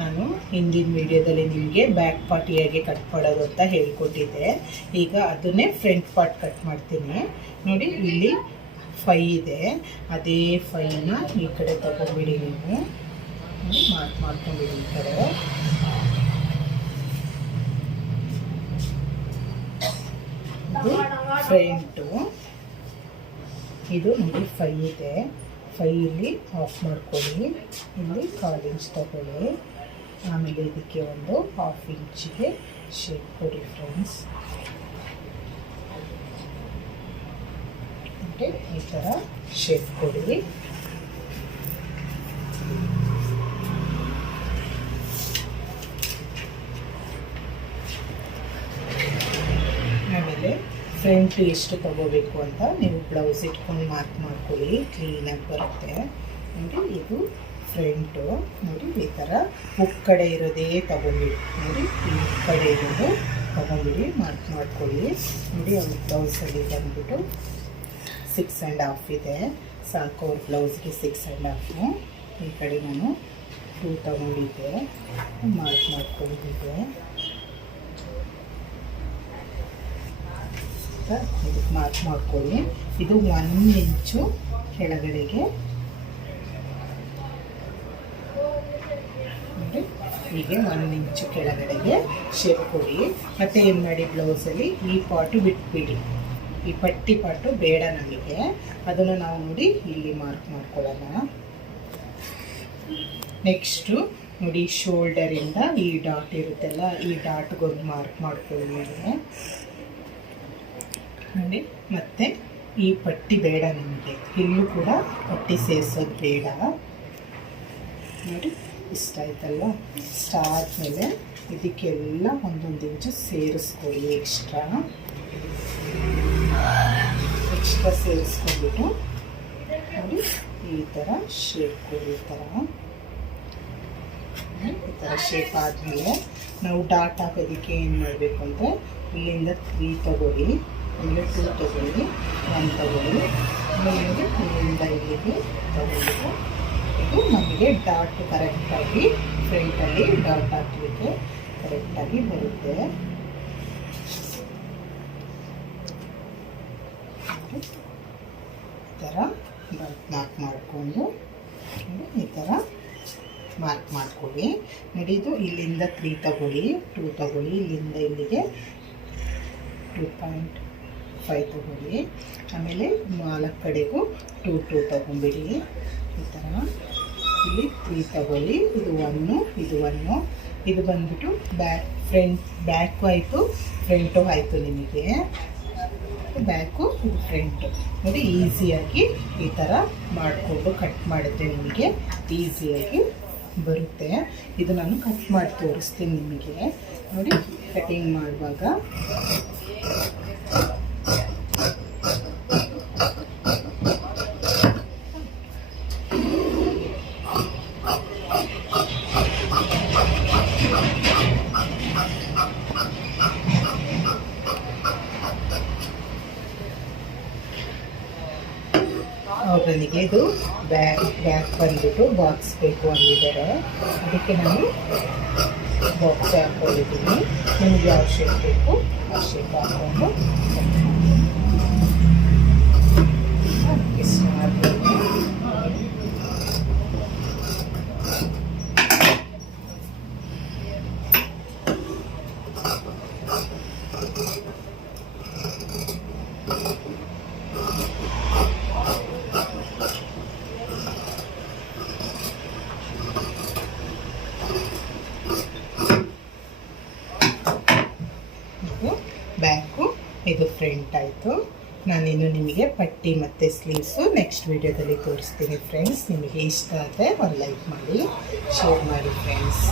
ನಾನು ಹಿಂದಿನ ವಿಡಿಯೋದಲ್ಲಿ ನಿಮಗೆ ಬ್ಯಾಕ್ ಪಾರ್ಟ್ ಹೇಗೆ ಕಟ್ ಮಾಡೋದು ಅಂತ ಹೇಳ್ಕೊಟ್ಟಿದ್ದೆ. ಈಗ ಅದನ್ನೇ ಫ್ರಂಟ್ ಪಾರ್ಟ್ ಕಟ್ ಮಾಡ್ತೀನಿ. ನೋಡಿ, ಇಲ್ಲಿ 5 ಇದೆ. ಅದೇ 5ನ ಈ ಕಡೆ ತಗೊಂಡ್ಬಿಡಿ. ನೀವು ಮಾರ್ಕ್ ಮಾಡ್ಕೊಂಡ್ಬಿಡಿ. ಈ ಕಡೆ ಇದು ಫ್ರಂಟು. ಇದು ನೋಡಿ 5 ಇದೆ. 5 ಇಲ್ಲಿ ಆಫ್ ಮಾಡ್ಕೊಳ್ಳಿ. ಇಲ್ಲಿ 1/4 ಇಂಚ್ ತಗೊಳ್ಳಿ. ಆಮೇಲೆ ಇದಕ್ಕೆ ಒಂದು 1/2 ಇಂಚಿಗೆ ಶೇಪ್ ಕೊಡಿ ಫ್ರೆಂಡ್ಸ್. ಅಂದರೆ ಈ ಥರ ಶೇಪ್ ಕೊಡಿ. ಆಮೇಲೆ ಫ್ರಂಟ್ ಎಷ್ಟು ತಗೋಬೇಕು ಅಂತ ನೀವು ಬ್ಲೌಸ್ ಇಟ್ಕೊಂಡು ಮಾರ್ಕ್ ಮಾಡ್ಕೊಳ್ಳಿ. ಕ್ಲೀನಾಗಿ ಬರುತ್ತೆ. ನೋಡಿ, ಇದು ಫ್ರಂಟು. ನೋಡಿ, ಈ ಥರ ಹುಕ್ ಕಡೆ ಇರೋದೇ ತಗೊಂಬಿಡಿ. ನೋಡಿ, ಈ ಹುಕ್ ಕಡೆ ಇರೋದು ತಗೊಂಬಿಡಿ, ಮಾರ್ಕ್ ಮಾಡ್ಕೊಳ್ಳಿ. ನೋಡಿ, ಅವ್ರ ಬ್ಲೌಸಲ್ಲಿ ಬಂದುಬಿಟ್ಟು 6.5 ಇದೆ. ಸಾಕು ಅವ್ರ ಬ್ಲೌಸ್ಗೆ 6.5. ಈ ಕಡೆ ನಾನು 2 ತಗೊಂಡಿದ್ದೆ, ಮಾರ್ಕ್ ಮಾಡ್ಕೊಂಡಿದ್ದೆ. ಇದಕ್ಕೆ ಮಾರ್ಕ್ ಮಾಡ್ಕೊಳ್ಳಿ. ಇದು 1 ಇಂಚು ಕೆಳಗಡೆಗೆ. ನೋಡಿ, ಹೀಗೆ 1 ಇಂಚು ಕೆಳಗಡೆಗೆ ಶೇಪ್ ಕೊಡಿ. ಮತ್ತು ಏನು ಮಾಡಿ, ಬ್ಲೌಸಲ್ಲಿ ಈ ಪಾರ್ಟು ಬಿಟ್ಬಿಡಿ. ಈ ಪಟ್ಟಿ ಪಾರ್ಟು ಬೇಡ ನಮಗೆ. ಅದನ್ನು ನಾವು ನೋಡಿ ಇಲ್ಲಿ ಮಾರ್ಕ್ ಮಾಡ್ಕೊಳ್ಳೋಣ. ನೆಕ್ಸ್ಟು ನೋಡಿ, ಶೋಲ್ಡರಿಂದ ಈ ಡಾಟ್ ಇರುತ್ತಲ್ಲ, ಈ ಡಾಟ್ಗೊಂದು ಮಾರ್ಕ್ ಮಾಡ್ಕೊಳ್ಳಿ. ನೋಡಿ, ಮತ್ತು ಈ ಪಟ್ಟಿ ಬೇಡ ನಿಮಗೆ. ಇಲ್ಲೂ ಕೂಡ ಪಟ್ಟಿ ಸೇರಿಸೋದು ಬೇಡ. ನೋಡಿ, ಇಷ್ಟ ಆಯ್ತಲ್ಲ. ಇಷ್ಟ ಆದಮೇಲೆ ಇದಕ್ಕೆಲ್ಲ 1 ಇಂಚು ಸೇರಿಸ್ಕೊಳ್ಳಿ. ಎಕ್ಸ್ಟ್ರಾ ಸೇರಿಸ್ಕೊಂಡ್ಬಿಟ್ಟು ನೋಡಿ, ಈ ಥರ ಶೇಪ್ ಕೊಡಿ. ಈ ಥರ ಶೇಪ್ ಆದಮೇಲೆ ನಾವು ಡಾಟ್ ಹಾಕೋದಕ್ಕೆ ಏನು ಮಾಡಬೇಕು ಅಂದರೆ, ಇಲ್ಲಿಂದ 3 ತಗೊಳ್ಳಿ, ಆಮೇಲೆ 2 ತಗೊಳ್ಳಿ, 1 ತಗೊಳ್ಳಿ, ಆಮೇಲೆ ಇಲ್ಲಿಂದ ಇಲ್ಲಿಗೆ ತಗೊಳ್ಳಿಟ್ಟು ಇದು ನಮಗೆ ಡಾಟ್ ಕರೆಕ್ಟಾಗಿ ಫ್ರಂಟಲ್ಲಿ ಡಾಟ್ ಹಾಕಲಿಕ್ಕೆ ಕರೆಕ್ಟಾಗಿ ಬರುತ್ತೆ. ಈ ಥರ ಡಾಟ್ ಮಾರ್ಕ್ ಮಾಡಿಕೊಂಡು ಈ ಥರ ಮಾರ್ಕ್ ಮಾಡ್ಕೊಳ್ಳಿ. ನೋಡಿ, ಇದು ಇಲ್ಲಿಂದ 3 ತಗೊಳ್ಳಿ, 2 ತಗೊಳ್ಳಿ, ಇಲ್ಲಿಂದ ಇಲ್ಲಿಗೆ 2.5 ತಗೊಳ್ಳಿ, ಆಮೇಲೆ 4 ಕಡೆಗೂ 2 ತಗೊಂಬಿಡಿ. ಈ ಥರ ಇಲ್ಲಿ 3 ತಗೊಳ್ಳಿ. ಇದು 1, ಇದು 1. ಇದು ಬಂದ್ಬಿಟ್ಟು ಬ್ಯಾಕು ಆಯಿತು, ಫ್ರಂಟು ಆಯಿತು. ನಿಮಗೆ ಬ್ಯಾಕು, ಇದು ಫ್ರಂಟು. ನೋಡಿ, ಈಸಿಯಾಗಿ ಈ ಥರ ಮಾಡಿಕೊಂಡು ಕಟ್ ಮಾಡಿದ್ರೆ ನಿಮಗೆ ಈಸಿಯಾಗಿ ಬರುತ್ತೆ. ಇದು ನಾನು ಕಟ್ ಮಾಡಿ ತೋರಿಸ್ತೀನಿ ನಿಮಗೆ. ನೋಡಿ, ಕಟಿಂಗ್ ಮಾಡುವಾಗ ಅವರಿಗೆ ಇದು ಬ್ಯಾಕ್ ಬಂದುಬಿಟ್ಟು ಬಾಕ್ಸ್ ಬೇಕು ಅಂದಿದ್ದಾರೆ. ಅದಕ್ಕೆ ನಾನು ಬಾಕ್ಸ್ ಹಾಕ್ಕೊಂಡಿದ್ದೀನಿ. ನಿಮಗೆ ಯಾವ ಶೇಪ್ ಬೇಕು ಆ ಶೇಪ್ ಹಾಕ್ಕೊಂಡು ಇಷ್ಟ ಆದಮೇಲೆ ಬ್ಯಾಕು, ಇದು ಫ್ರಂಟ್ ಆಯಿತು. ನಾನಿನ್ನು ನಿಮಗೆ ಪಟ್ಟಿ ಮತ್ತು ಸ್ಲೀವ್ಸು ನೆಕ್ಸ್ಟ್ ವಿಡಿಯೋದಲ್ಲಿ ತೋರಿಸ್ತೀನಿ ಫ್ರೆಂಡ್ಸ್. ನಿಮಗೆ ಇಷ್ಟ ಆದರೆ ಒಂದು ಲೈಕ್ ಮಾಡಿ, ಶೇರ್ ಮಾಡಿ ಫ್ರೆಂಡ್ಸ್.